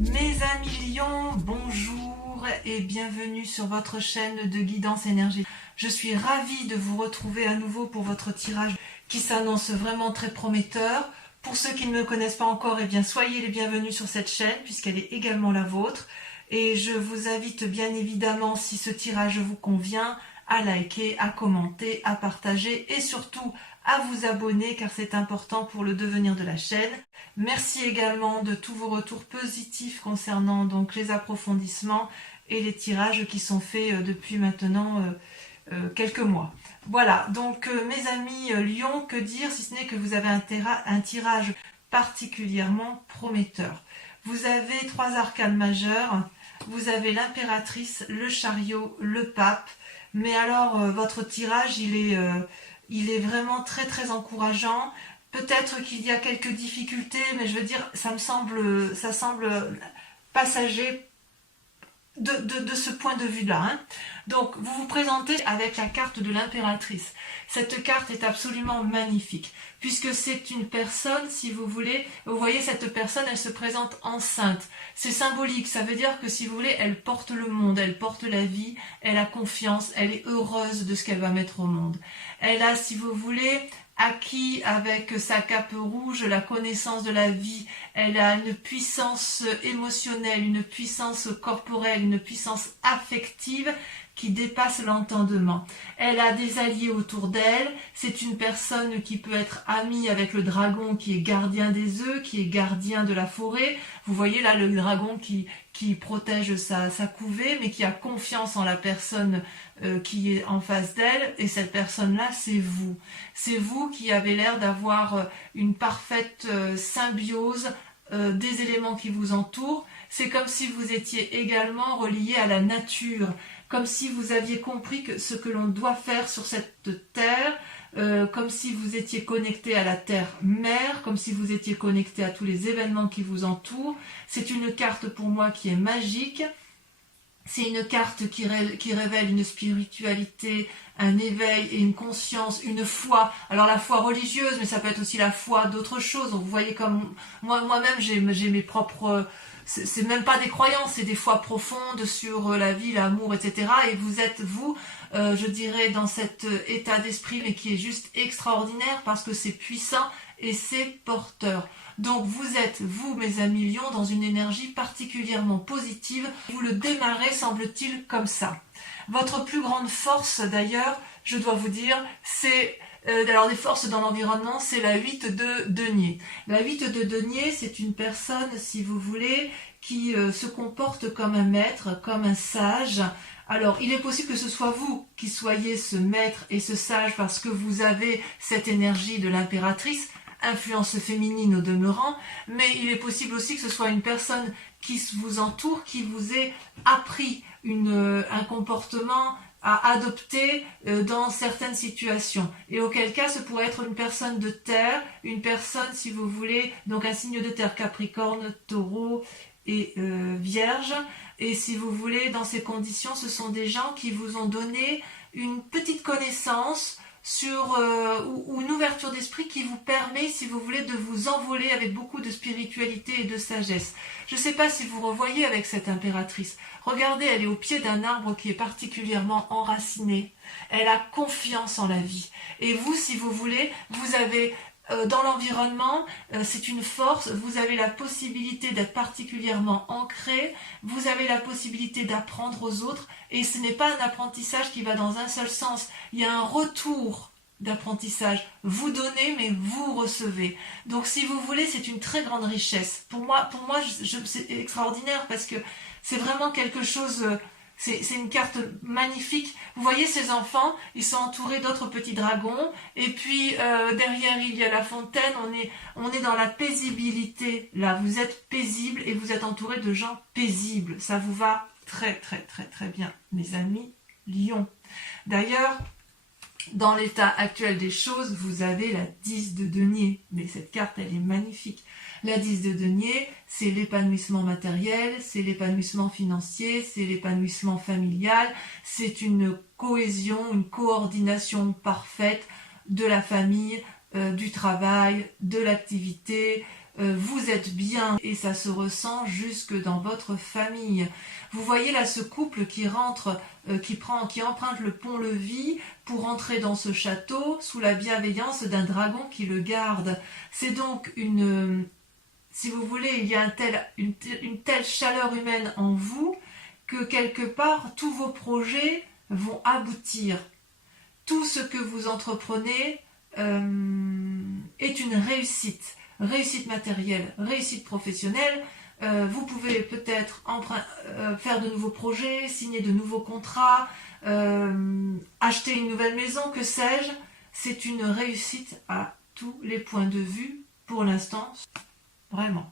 Mes amis lions, bonjour et bienvenue sur votre chaîne de guidance énergétique. Je suis ravie de vous retrouver à nouveau pour votre tirage qui s'annonce vraiment très prometteur. Pour ceux qui ne me connaissent pas encore, eh bien soyez les bienvenus sur cette chaîne puisqu'elle est également la vôtre. Et je vous invite bien évidemment, si ce tirage vous convient, à liker, à commenter, à partager et surtout à vous abonner car c'est important pour le devenir de la chaîne. Merci également de tous vos retours positifs concernant donc les approfondissements et les tirages qui sont faits depuis maintenant quelques mois. Voilà, donc mes amis Lions, que dire si ce n'est que vous avez un tirage particulièrement prometteur. Vous avez 3 arcanes majeures, vous avez l'impératrice, le chariot, le pape, mais alors votre tirage il est vraiment très très encourageant. Peut-être qu'il y a quelques difficultés, mais je veux dire, ça semble passager de ce point de vue-là. Hein. Donc, vous vous présentez avec la carte de l'impératrice. Cette carte est absolument magnifique, puisque c'est une personne, si vous voulez, vous voyez cette personne, elle se présente enceinte. C'est symbolique, ça veut dire que si vous voulez, elle porte le monde, elle porte la vie, elle a confiance, elle est heureuse de ce qu'elle va mettre au monde. Elle a, si vous voulez, acquis avec sa cape rouge la connaissance de la vie, elle a une puissance émotionnelle, une puissance corporelle, une puissance affective qui dépasse l'entendement. Elle a des alliés autour d'elle, c'est une personne qui peut être amie avec le dragon qui est gardien des œufs, qui est gardien de la forêt. Vous voyez là le dragon qui protège sa couvée, mais qui a confiance en la personne qui est en face d'elle, et cette personne-là, c'est vous. C'est vous qui avez l'air d'avoir une parfaite symbiose des éléments qui vous entourent. C'est comme si vous étiez également relié à la nature, comme si vous aviez compris ce que l'on doit faire sur cette terre, comme si vous étiez connecté à la terre-mère, comme si vous étiez connecté à tous les événements qui vous entourent. C'est une carte pour moi qui est magique. C'est une carte qui révèle une spiritualité, un éveil et une conscience, une foi. Alors la foi religieuse, mais ça peut être aussi la foi d'autres choses. Donc vous voyez comme moi-même j'ai mes propres... C'est même pas des croyances, c'est des foi profondes sur la vie, l'amour, etc. Et vous êtes, vous, je dirais, dans cet état d'esprit, mais qui est juste extraordinaire parce que c'est puissant et c'est porteur. Donc vous êtes, vous mes amis Lions, dans une énergie particulièrement positive. Vous le démarrez, semble-t-il, comme ça. Votre plus grande force, d'ailleurs, je dois vous dire, c'est... alors des forces dans l'environnement, c'est la 8 de denier. La 8 de denier, c'est une personne, si vous voulez, qui se comporte comme un maître, comme un sage. Alors, il est possible que ce soit vous qui soyez ce maître et ce sage parce que vous avez cette énergie de l'impératrice, influence féminine au demeurant, mais il est possible aussi que ce soit une personne qui vous entoure, qui vous ait appris un comportement à adopter dans certaines situations. Et auquel cas, ce pourrait être une personne de terre, une personne, si vous voulez, donc un signe de terre, Capricorne, Taureau et Vierge. Et si vous voulez, dans ces conditions, ce sont des gens qui vous ont donné une petite connaissance sur ou une ouverture d'esprit qui vous permet, si vous voulez, de vous envoler avec beaucoup de spiritualité et de sagesse. Je ne sais pas si vous revoyez avec cette impératrice. Regardez, elle est au pied d'un arbre qui est particulièrement enraciné. Elle a confiance en la vie. Et vous, si vous voulez, vous avez... dans l'environnement, c'est une force, vous avez la possibilité d'être particulièrement ancré, vous avez la possibilité d'apprendre aux autres, et ce n'est pas un apprentissage qui va dans un seul sens, il y a un retour d'apprentissage, vous donnez mais vous recevez. Donc si vous voulez, c'est une très grande richesse. Pour moi c'est extraordinaire parce que c'est vraiment quelque chose... C'est une carte magnifique. Vous voyez ces enfants, ils sont entourés d'autres petits dragons. Et puis derrière il y a la fontaine. On est dans la paisibilité. Là, vous êtes paisible et vous êtes entouré de gens paisibles. Ça vous va très très très très bien, mes amis Lions. D'ailleurs, dans l'état actuel des choses, vous avez la 10 de denier. Mais cette carte, elle est magnifique. La 10 de denier, c'est l'épanouissement matériel, c'est l'épanouissement financier, c'est l'épanouissement familial, c'est une cohésion, une coordination parfaite de la famille, du travail, de l'activité, vous êtes bien et ça se ressent jusque dans votre famille. Vous voyez là ce couple qui rentre, qui emprunte le pont-levis pour entrer dans ce château sous la bienveillance d'un dragon qui le garde. C'est donc si vous voulez, il y a une telle chaleur humaine en vous que quelque part tous vos projets vont aboutir. Tout ce que vous entreprenez est une réussite. Réussite matérielle, réussite professionnelle. Vous pouvez peut-être faire de nouveaux projets, signer de nouveaux contrats, acheter une nouvelle maison, que sais-je. C'est une réussite à tous les points de vue pour l'instant, vraiment.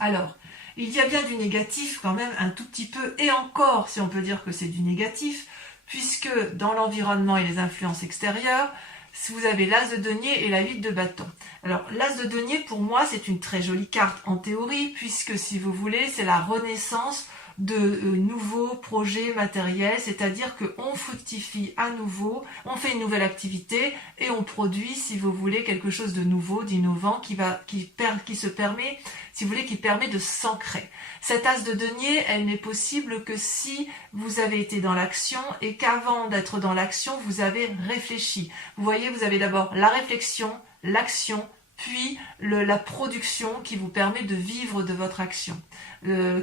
Alors, il y a bien du négatif quand même un tout petit peu, et encore si on peut dire que c'est du négatif, puisque dans l'environnement et les influences extérieures, vous avez l'as de denier et la 8 de bâton. Alors l'as de denier pour moi c'est une très jolie carte en théorie, puisque si vous voulez c'est la renaissance de nouveaux projets matériels, c'est-à-dire qu'on fructifie à nouveau, on fait une nouvelle activité et on produit, si vous voulez, quelque chose de nouveau, d'innovant, qui se permet, si vous voulez, qui permet de s'ancrer. Cette as de denier, elle n'est possible que si vous avez été dans l'action et qu'avant d'être dans l'action, vous avez réfléchi. Vous voyez, vous avez d'abord la réflexion, l'action, puis la production qui vous permet de vivre de votre action,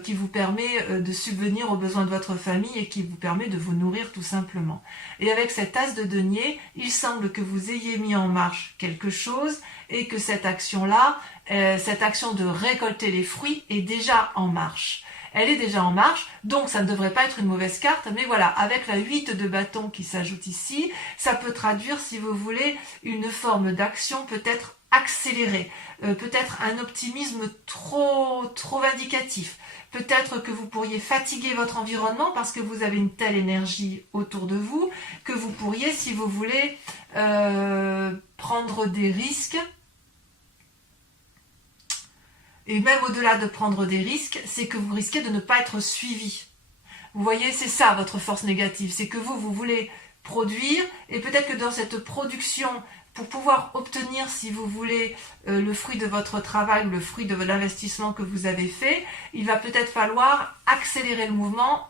qui vous permet de subvenir aux besoins de votre famille et qui vous permet de vous nourrir tout simplement. Et avec cette as de denier, il semble que vous ayez mis en marche quelque chose et que cette action-là, cette action de récolter les fruits est déjà en marche. Elle est déjà en marche, donc ça ne devrait pas être une mauvaise carte, mais voilà, avec la 8 de bâton qui s'ajoute ici, ça peut traduire, si vous voulez, une forme d'action peut-être accélérée, peut-être un optimisme trop vindicatif, peut-être que vous pourriez fatiguer votre environnement parce que vous avez une telle énergie autour de vous, que vous pourriez, si vous voulez, prendre des risques. Et même au-delà de prendre des risques, c'est que vous risquez de ne pas être suivi. Vous voyez, c'est ça votre force négative, c'est que vous voulez produire, et peut-être que dans cette production, pour pouvoir obtenir, si vous voulez, le fruit de votre travail, le fruit de l'investissement que vous avez fait, il va peut-être falloir accélérer le mouvement,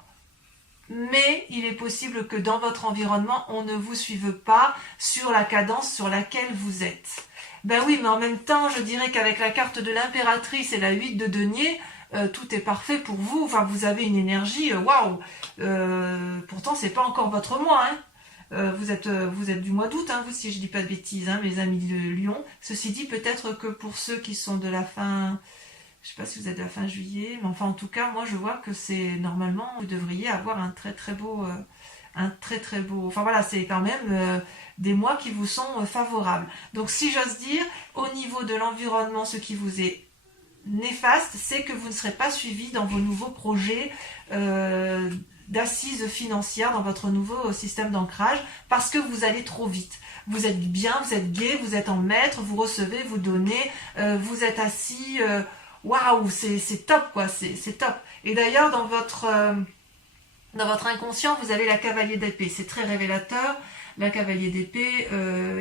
mais il est possible que dans votre environnement, on ne vous suive pas sur la cadence sur laquelle vous êtes. Ben oui, mais en même temps, je dirais qu'avec la carte de l'impératrice et la 8 de denier, tout est parfait pour vous. Enfin, vous avez une énergie, waouh. Pourtant, c'est pas encore votre mois, hein. Vous êtes du mois d'août, hein, vous, si je dis pas de bêtises, hein, mes amis de Lyon. Ceci dit, peut-être que pour ceux qui sont de la fin, je sais pas si vous êtes de la fin juillet, mais enfin, en tout cas, moi, je vois que c'est normalement, vous devriez avoir un très très beau, enfin voilà, c'est quand même des mois qui vous sont favorables. Donc, si j'ose dire, au niveau de l'environnement, ce qui vous est néfaste, c'est que vous ne serez pas suivi dans vos nouveaux projets d'assises financières, dans votre nouveau système d'ancrage, parce que vous allez trop vite. Vous êtes bien, vous êtes gai, vous êtes en maître, vous recevez, vous donnez, vous êtes assis, waouh, c'est top quoi, c'est top. Et d'ailleurs, dans votre inconscient, vous avez la cavalier d'épée, c'est très révélateur. La cavalier d'épée,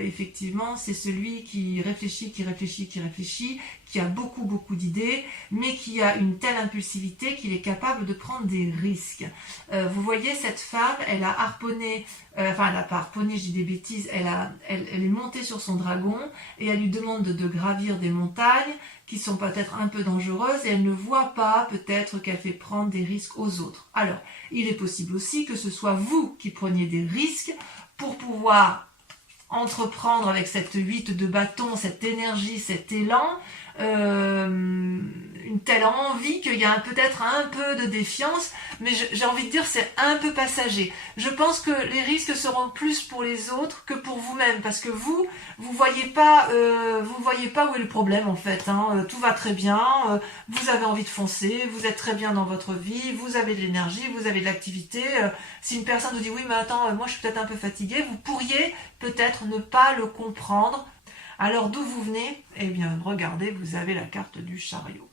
effectivement, c'est celui qui réfléchit, qui a beaucoup d'idées, mais qui a une telle impulsivité qu'il est capable de prendre des risques. Vous voyez, cette femme, elle a harponné, enfin, elle n'a pas harponné, je dis des bêtises, elle est montée sur son dragon et elle lui demande de gravir des montagnes qui sont peut-être un peu dangereuses et elle ne voit pas peut-être qu'elle fait prendre des risques aux autres. Alors, il est possible aussi que ce soit vous qui preniez des risques pour pouvoir entreprendre avec cette 8 de bâton, cette énergie, cet élan, une telle envie qu'il y a peut-être un peu de défiance, mais j'ai envie de dire c'est un peu passager. Je pense que les risques seront plus pour les autres que pour vous-même, parce que vous voyez pas où est le problème en fait, hein. Tout va très bien, vous avez envie de foncer, vous êtes très bien dans votre vie, vous avez de l'énergie, vous avez de l'activité. Si une personne vous dit oui mais attends, moi je suis peut-être un peu fatiguée, vous pourriez peut-être ne pas le comprendre. Alors d'où vous venez? Eh bien regardez, vous avez la carte du chariot.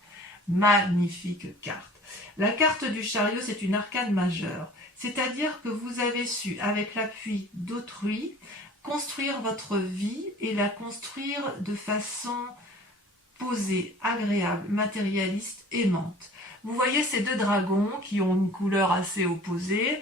Magnifique carte. La carte du chariot, c'est une arcane majeure. C'est-à-dire que vous avez su, avec l'appui d'autrui, construire votre vie et la construire de façon posée, agréable, matérialiste, aimante. Vous voyez ces deux dragons qui ont une couleur assez opposée,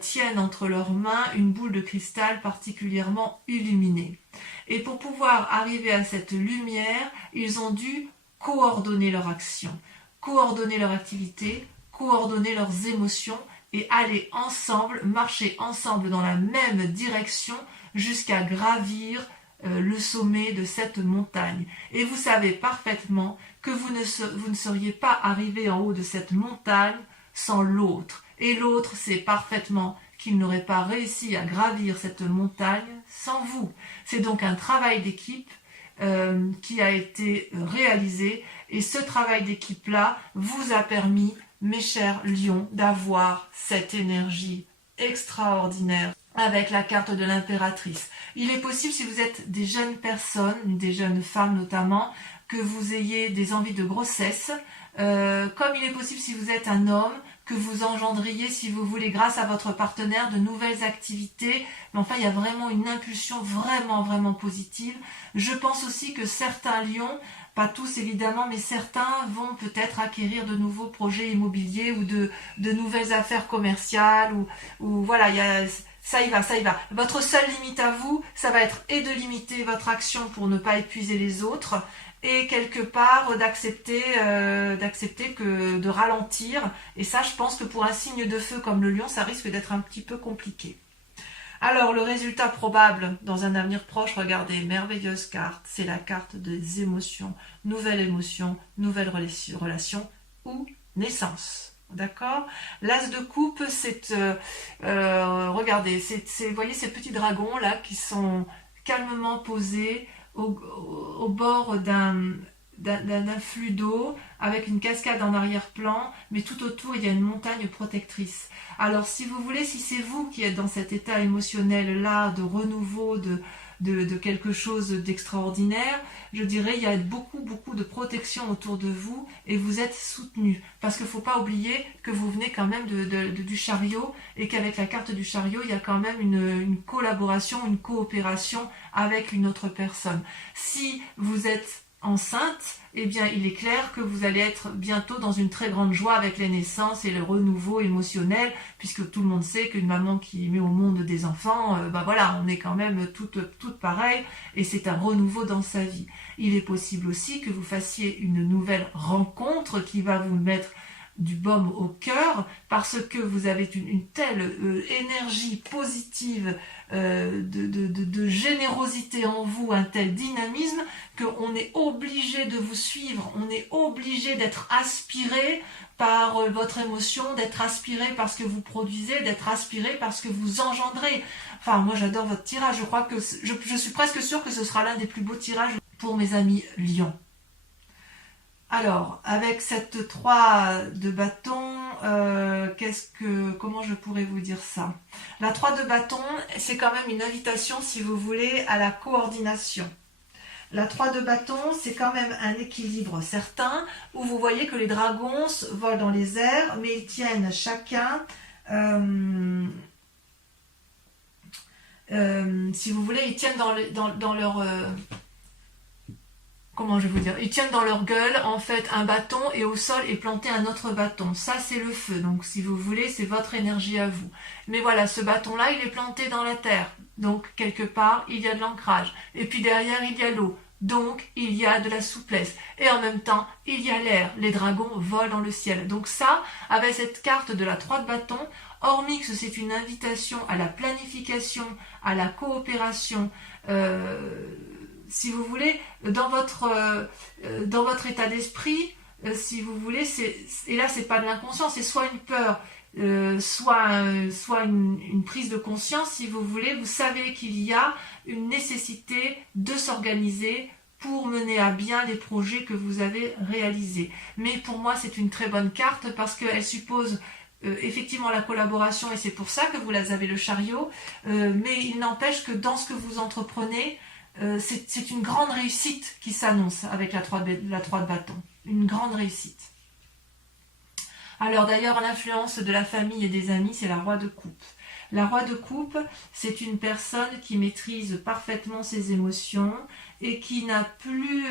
tiennent entre leurs mains une boule de cristal particulièrement illuminée. Et pour pouvoir arriver à cette lumière, ils ont dû coordonner leur action, coordonner leur activité, coordonner leurs émotions et aller ensemble, marcher ensemble dans la même direction jusqu'à gravir le sommet de cette montagne. Et vous savez parfaitement que vous ne seriez pas arrivé en haut de cette montagne sans l'autre. Et l'autre sait parfaitement qu'il n'aurait pas réussi à gravir cette montagne sans vous. C'est donc un travail d'équipe qui a été réalisé. Et ce travail d'équipe-là vous a permis, mes chers lions, d'avoir cette énergie extraordinaire avec la carte de l'impératrice. Il est possible, si vous êtes des jeunes personnes, des jeunes femmes notamment, que vous ayez des envies de grossesse, comme il est possible si vous êtes un homme, que vous engendriez, si vous voulez, grâce à votre partenaire, de nouvelles activités. Mais enfin, il y a vraiment une impulsion vraiment positive. Je pense aussi que certains lions, pas tous évidemment, mais certains vont peut-être acquérir de nouveaux projets immobiliers ou de nouvelles affaires commerciales, ou voilà, ça y va. Votre seule limite à vous, ça va être et de limiter votre action pour ne pas épuiser les autres, et quelque part d'accepter que de ralentir. Et ça, je pense que pour un signe de feu comme le lion, ça risque d'être un petit peu compliqué. Alors, le résultat probable dans un avenir proche, regardez, merveilleuse carte, c'est la carte des émotions, nouvelle relation ou naissance. D'accord? L'as de coupe, c'est, regardez, vous voyez ces petits dragons là qui sont calmement posés au bord d'un flux d'eau avec une cascade en arrière-plan, mais tout autour il y a une montagne protectrice. Alors si vous voulez, si c'est vous qui êtes dans cet état émotionnel là de renouveau, de quelque chose d'extraordinaire, je dirais il y a beaucoup de protection autour de vous et vous êtes soutenu, parce qu'il ne faut pas oublier que vous venez quand même du chariot, et qu'avec la carte du chariot il y a quand même une collaboration, une coopération avec une autre personne. Si vous êtes enceinte, eh bien il est clair que vous allez être bientôt dans une très grande joie avec les naissances et le renouveau émotionnel, puisque tout le monde sait qu'une maman qui met au monde des enfants, voilà, on est quand même toutes pareilles, et c'est un renouveau dans sa vie. Il est possible aussi que vous fassiez une nouvelle rencontre qui va vous mettre du baume au cœur, parce que vous avez une telle énergie positive, de générosité en vous, un tel dynamisme, qu'on est obligé de vous suivre, on est obligé d'être aspiré par votre émotion, d'être aspiré par ce que vous produisez, d'être aspiré par ce que vous engendrez. Enfin, moi j'adore votre tirage, je crois que je suis presque sûre que ce sera l'un des plus beaux tirages pour mes amis lions. Alors, avec cette 3 de bâton, comment je pourrais vous dire ça? La 3 de bâton, c'est quand même une invitation, si vous voulez, à la coordination. La 3 de bâton, c'est quand même un équilibre certain, où vous voyez que les dragons volent dans les airs, mais ils tiennent chacun, si vous voulez, ils tiennent dans leur... comment je vais vous dire, ils tiennent dans leur gueule en fait un bâton, et au sol est planté un autre bâton. Ça c'est le feu, donc si vous voulez c'est votre énergie à vous. Mais voilà, ce bâton là il est planté dans la terre, donc quelque part il y a de l'ancrage. Et puis derrière il y a l'eau, donc il y a de la souplesse. Et en même temps il y a l'air, les dragons volent dans le ciel. Donc ça, avec cette carte de la 3 de bâton, hormis que c'est une invitation à la planification, à la coopération, si vous voulez, dans votre état d'esprit, si vous voulez, et là c'est pas de l'inconscient, c'est soit une peur, soit une prise de conscience, si vous voulez, vous savez qu'il y a une nécessité de s'organiser pour mener à bien les projets que vous avez réalisés. Mais pour moi c'est une très bonne carte, parce qu'elle suppose effectivement la collaboration, et c'est pour ça que vous avez le chariot, mais il n'empêche que dans ce que vous entreprenez, c'est une grande réussite qui s'annonce avec la 3 de bâton. Une grande réussite. Alors d'ailleurs, l'influence de la famille et des amis, c'est la roi de coupe. La roi de coupe, c'est une personne qui maîtrise parfaitement ses émotions et qui n'a plus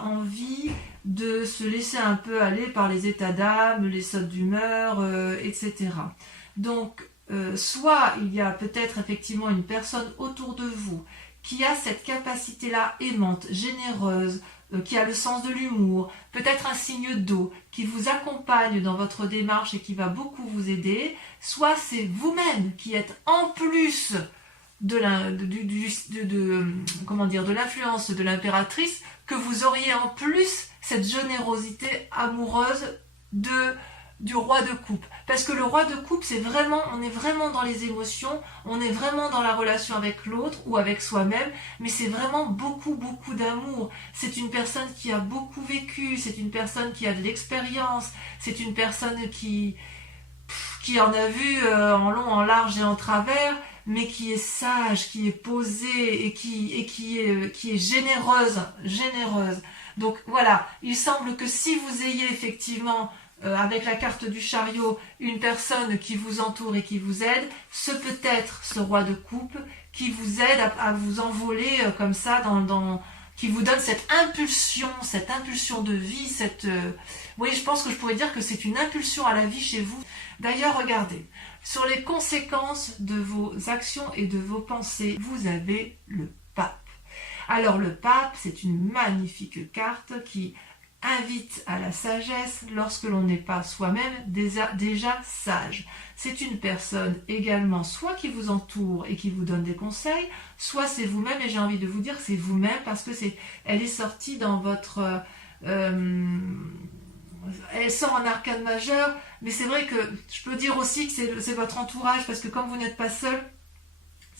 envie de se laisser un peu aller par les états d'âme, les sautes d'humeur, etc. Donc, soit il y a peut-être effectivement une personne autour de vous qui a cette capacité-là aimante, généreuse, qui a le sens de l'humour, peut-être un signe d'eau, qui vous accompagne dans votre démarche et qui va beaucoup vous aider, soit c'est vous-même qui êtes en plus de l'influence de l'impératrice, que vous auriez en plus cette générosité amoureuse du roi de coupe. Parce que le roi de coupe, on est vraiment dans les émotions, on est vraiment dans la relation avec l'autre ou avec soi-même, mais c'est vraiment beaucoup, beaucoup d'amour. C'est une personne qui a beaucoup vécu, c'est une personne qui a de l'expérience, c'est une personne qui en a vu en long, en large et en travers, mais qui est sage, qui est posée et qui est généreuse. Donc voilà, il semble que si vous ayez effectivement avec la carte du chariot, une personne qui vous entoure et qui vous aide, ce peut être ce roi de coupe qui vous aide à vous envoler comme ça, qui vous donne cette impulsion de vie, oui, je pense que je pourrais dire que c'est une impulsion à la vie chez vous. D'ailleurs, regardez, sur les conséquences de vos actions et de vos pensées, vous avez le pape. Alors le pape, c'est une magnifique carte qui invite à la sagesse lorsque l'on n'est pas soi-même déjà sage. C'est une personne également soit qui vous entoure et qui vous donne des conseils, soit c'est vous-même, et j'ai envie de vous dire que c'est vous-même parce que elle est sortie dans votre... elle sort en arcane majeur, mais c'est vrai que je peux dire aussi que c'est votre entourage parce que comme vous n'êtes pas seul,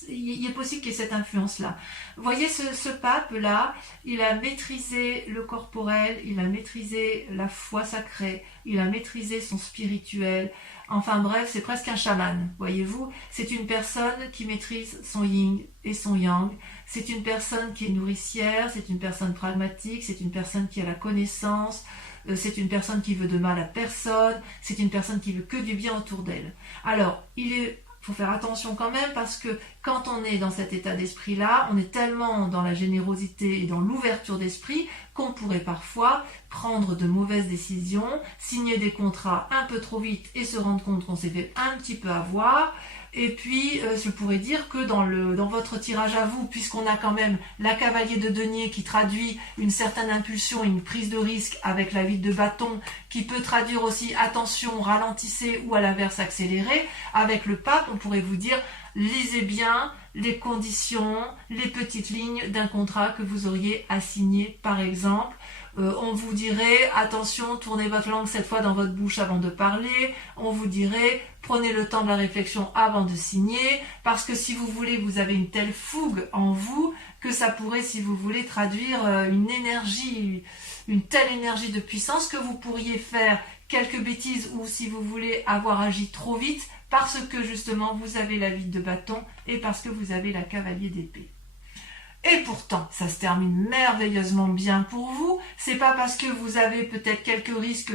il est possible qu'il y ait cette influence-là. Vous voyez ce pape-là, il a maîtrisé le corporel, il a maîtrisé la foi sacrée, il a maîtrisé son spirituel. Enfin bref, c'est presque un chaman, voyez-vous. C'est une personne qui maîtrise son yin et son yang. C'est une personne qui est nourricière, c'est une personne pragmatique, c'est une personne qui a la connaissance, c'est une personne qui veut de mal à personne, c'est une personne qui veut que du bien autour d'elle. Alors, faut faire attention quand même parce que quand on est dans cet état d'esprit-là, on est tellement dans la générosité et dans l'ouverture d'esprit qu'on pourrait parfois prendre de mauvaises décisions, signer des contrats un peu trop vite et se rendre compte qu'on s'est fait un petit peu avoir. Et puis, je pourrais dire que dans votre tirage à vous, puisqu'on a quand même la cavalier de denier qui traduit une certaine impulsion, une prise de risque avec la vide de bâton, qui peut traduire aussi attention, ralentissez ou à l'inverse accélérez. Avec le pape, on pourrait vous dire, lisez bien les conditions, les petites lignes d'un contrat que vous auriez à signer par exemple. On vous dirait, attention, tournez votre langue 7 fois dans votre bouche avant de parler. On vous dirait, prenez le temps de la réflexion avant de signer. Parce que si vous voulez, vous avez une telle fougue en vous que ça pourrait, si vous voulez, traduire une telle énergie de puissance que vous pourriez faire quelques bêtises ou si vous voulez avoir agi trop vite parce que justement vous avez la vide de bâton et parce que vous avez la cavalier d'épée. Et pourtant, ça se termine merveilleusement bien pour vous. C'est pas parce que vous avez peut-être quelques risques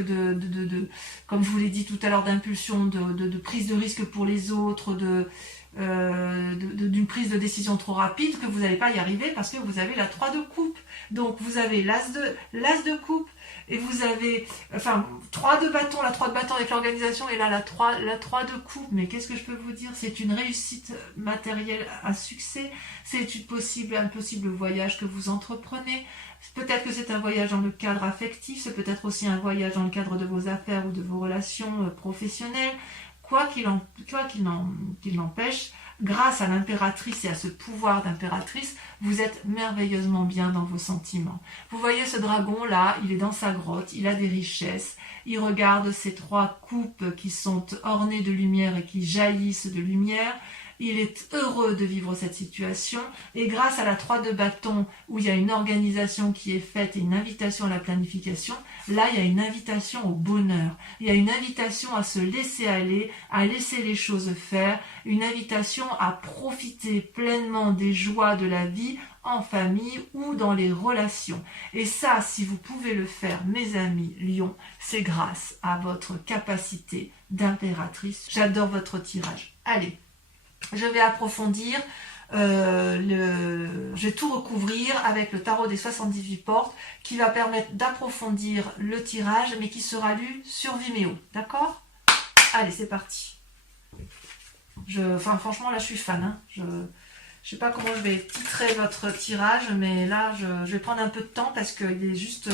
comme je vous l'ai dit tout à l'heure, d'impulsion, de prise de risque pour les autres, d'une prise de décision trop rapide que vous n'allez pas y arriver parce que vous avez la 3 de coupe. Donc vous avez l'as de coupe et vous avez 3 de bâton, la 3 de bâton avec l'organisation et là la 3 de coupe. Mais qu'est-ce que je peux vous dire? C'est une réussite matérielle à succès, c'est un possible voyage que vous entreprenez. Peut-être que c'est un voyage dans le cadre affectif, c'est peut-être aussi un voyage dans le cadre de vos affaires ou de vos relations professionnelles. Quoi qu'il n'empêche, grâce à l'impératrice et à ce pouvoir d'impératrice, vous êtes merveilleusement bien dans vos sentiments. Vous voyez ce dragon-là, il est dans sa grotte, il a des richesses, il regarde ces 3 coupes qui sont ornées de lumière et qui jaillissent de lumière, il est heureux de vivre cette situation, et grâce à la 3 de bâton, où il y a une organisation qui est faite et une invitation à la planification, là il y a une invitation au bonheur, il y a une invitation à se laisser aller, à laisser les choses faire, une invitation à profiter pleinement des joies de la vie, en famille ou dans les relations. Et ça, si vous pouvez le faire, mes amis Lion, c'est grâce à votre capacité d'impératrice. J'adore votre tirage. Allez, je vais approfondir, je vais tout recouvrir avec le tarot des 78 portes qui va permettre d'approfondir le tirage, mais qui sera lu sur Vimeo. D'accord? Allez, c'est parti. Franchement, là, je suis fan. Hein. Je sais pas comment je vais titrer votre tirage, mais là, je vais prendre un peu de temps parce qu'il est juste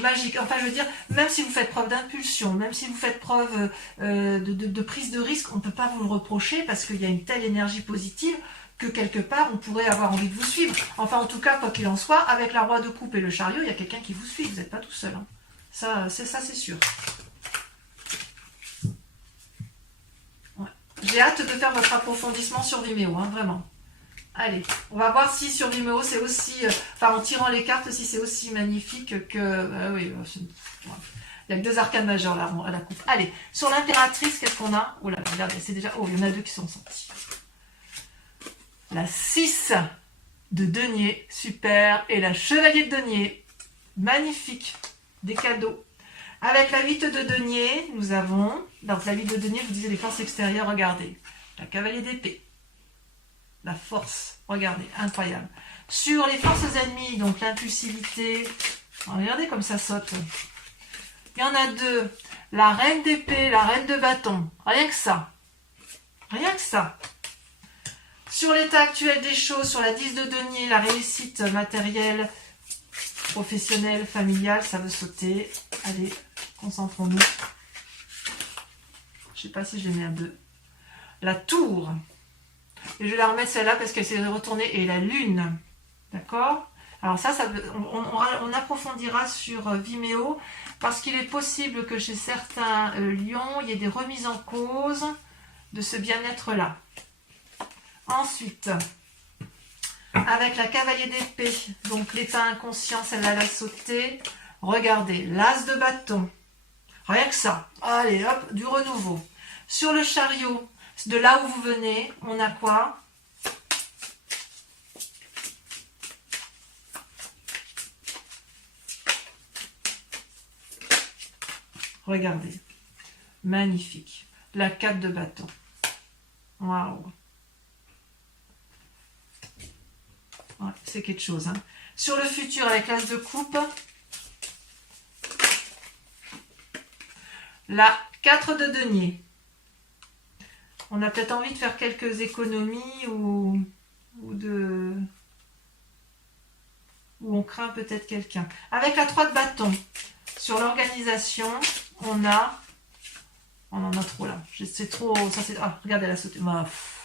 magique. Enfin, je veux dire, même si vous faites preuve d'impulsion, même si vous faites preuve de prise de risque, on ne peut pas vous le reprocher parce qu'il y a une telle énergie positive que quelque part, on pourrait avoir envie de vous suivre. Enfin, en tout cas, quoi qu'il en soit, avec la roi de coupe et le chariot, il y a quelqu'un qui vous suit. Vous n'êtes pas tout seul. Hein. Ça, c'est sûr. Ouais. J'ai hâte de faire votre approfondissement sur Vimeo, hein, vraiment. Allez, on va voir si sur Vimeo c'est aussi, en tirant les cartes, si c'est aussi magnifique que... oui, il n'y a que 2 arcanes majeures là, à la coupe. Allez, sur l'impératrice, qu'est-ce qu'on a? Oh là, regardez, c'est déjà... Oh, il y en a 2 qui sont sortis. La 6 de denier, super. Et la chevalier de denier, magnifique. Des cadeaux. Avec la 8 de denier, nous avons... Donc la 8 de denier, je vous disais les forces extérieures, regardez. La cavalier d'épée. La force, regardez, incroyable. Sur les forces ennemies, donc l'impulsivité, regardez comme ça saute. Il y en a 2, la reine d'épée, la reine de bâton, rien que ça. Rien que ça. Sur l'état actuel des choses, sur la 10 de denier, la réussite matérielle, professionnelle, familiale, ça veut sauter. Allez, concentrons-nous. Je ne sais pas si je les mets à 2. La tour. Et je vais la remettre celle-là parce qu'elle s'est retournée. Et la lune. D'accord? Alors ça on approfondira sur Vimeo. Parce qu'il est possible que chez certains lions, il y ait des remises en cause de ce bien-être-là. Ensuite, avec la cavalier d'épée, donc l'état inconscient, celle-là, elle a sauté. Regardez, l'as de bâton. Rien que ça. Allez, hop, du renouveau. Sur le chariot, de là où vous venez, on a quoi? Regardez. Magnifique. La 4 de bâton. Waouh. Ouais, c'est quelque chose. Hein. Sur le futur, avec l'as de coupe, la 4 de denier. On a peut-être envie de faire quelques économies ou on craint peut-être quelqu'un. Avec la 3 de bâton, sur l'organisation, on en a trop là. C'est trop... Ah, regardez, elle a sauté.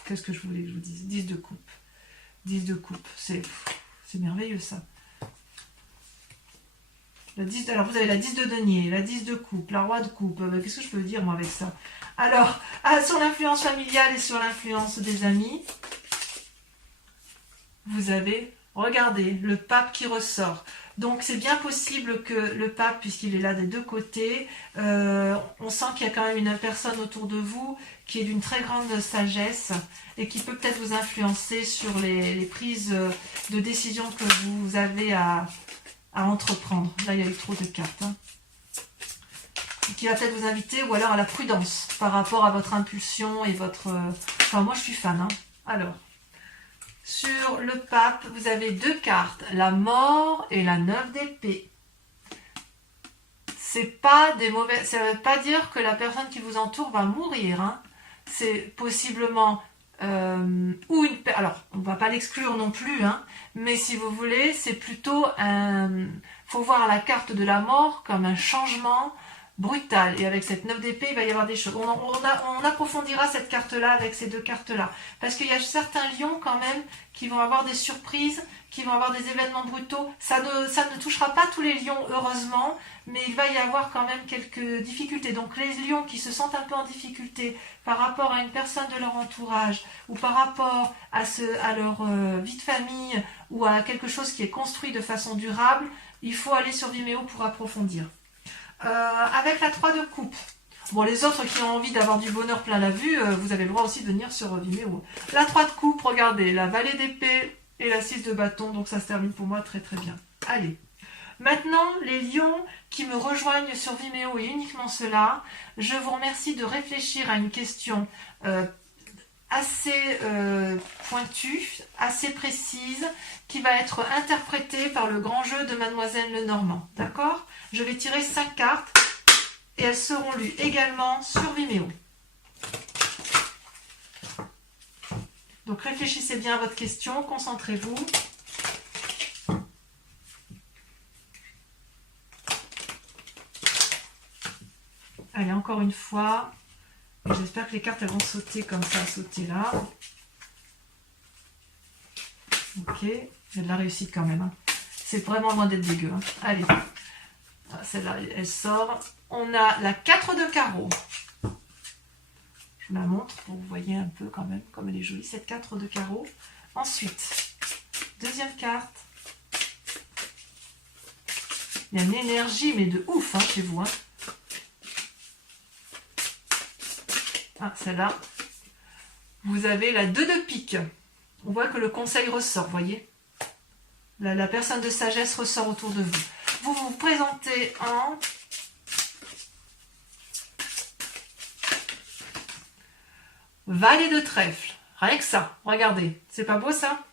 Qu'est-ce que je voulais que je vous dise? 10 de coupe. 10 de coupe. C'est merveilleux ça. Alors vous avez la 10 de denier, la 10 de coupe, la roi de coupe. Qu'est-ce que je peux dire moi avec ça? Alors, sur l'influence familiale et sur l'influence des amis, vous avez, regardez, le pape qui ressort. Donc c'est bien possible que le pape, puisqu'il est là des 2 côtés, on sent qu'il y a quand même une personne autour de vous qui est d'une très grande sagesse et qui peut peut-être vous influencer sur les prises de décision que vous avez à entreprendre. Là, il y a eu trop de cartes. Hein. Qui va peut-être vous inviter, ou alors à la prudence par rapport à votre impulsion et votre... Enfin, moi, je suis fan. Hein. Alors, sur le pape, vous avez 2 cartes, la mort et la 9 d'épée. C'est pas des mauvais... Ça ne veut pas dire que la personne qui vous entoure va mourir. Hein. C'est possiblement... Alors, on ne va pas l'exclure non plus, hein, mais si vous voulez, c'est plutôt un... faut voir la carte de la mort comme un changement brutal. Et avec cette 9 d'épée, il va y avoir des choses. On approfondira cette carte-là avec ces deux cartes-là. Parce qu'il y a certains lions quand même qui vont avoir des surprises, qui vont avoir des événements brutaux. Ça ne touchera pas tous les lions, heureusement, mais il va y avoir quand même quelques difficultés. Donc les lions qui se sentent un peu en difficulté par rapport à une personne de leur entourage ou par rapport à leur vie de famille ou à quelque chose qui est construit de façon durable, il faut aller sur Vimeo pour approfondir. Avec la 3 de coupe. Bon, les autres qui ont envie d'avoir du bonheur plein la vue, vous avez le droit aussi de venir sur Vimeo. La 3 de coupe, regardez, la vallée d'épée et la 6 de bâton, donc ça se termine pour moi très très bien. Allez. Maintenant, les lions qui me rejoignent sur Vimeo et uniquement ceux-là, je vous remercie de réfléchir à une question assez pointue, assez précise, qui va être interprétée par le grand jeu de Mademoiselle Lenormand. D'accord ? Je vais tirer 5 cartes et elles seront lues également sur Vimeo. Donc réfléchissez bien à votre question, concentrez-vous. Allez, encore une fois. J'espère que les cartes elles vont sauter comme ça, sauter là. Ok, j'ai de la réussite quand même. Hein. C'est vraiment loin d'être dégueu. Hein. Allez, celle-là, elle sort. On a la 4 de carreau. Je vous la montre pour que vous voyez un peu quand même comme elle est jolie, cette 4 de carreau. Ensuite, deuxième carte. Il y a une énergie, mais de ouf hein, chez vous. Hein. Ah, celle-là. Vous avez la 2 de pique. On voit que le conseil ressort, vous voyez. La personne de sagesse ressort autour de vous. Vous vous présentez en valet de trèfle. Rien que ça, regardez. C'est pas beau ça?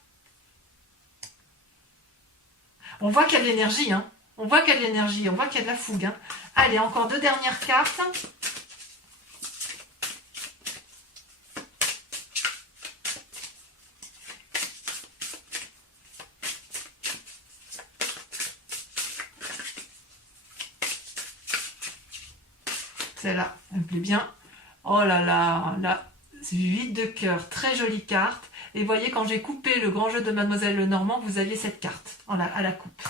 On voit qu'il y a de l'énergie, hein. On voit qu'il y a de l'énergie, on voit qu'il y a de la fougue. Hein. Allez, encore 2 dernières cartes. Celle-là, elle me plaît bien. Oh là là, là, c'est 8 de cœur, très jolie carte. Et vous voyez, quand j'ai coupé le grand jeu de Mademoiselle Lenormand, vous aviez cette carte à la coupe.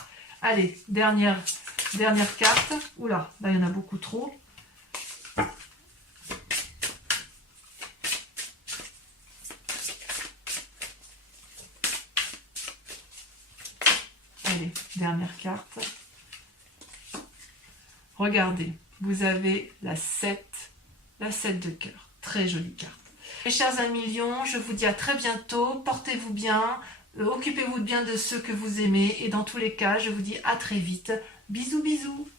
Allez, dernière carte. Oula, là il y en a beaucoup trop. Allez, dernière carte. Regardez. Vous avez la 7 de cœur. Très jolie carte. Mes chers amis lions, je vous dis à très bientôt. Portez-vous bien. Occupez-vous bien de ceux que vous aimez. Et dans tous les cas, je vous dis à très vite. Bisous, bisous.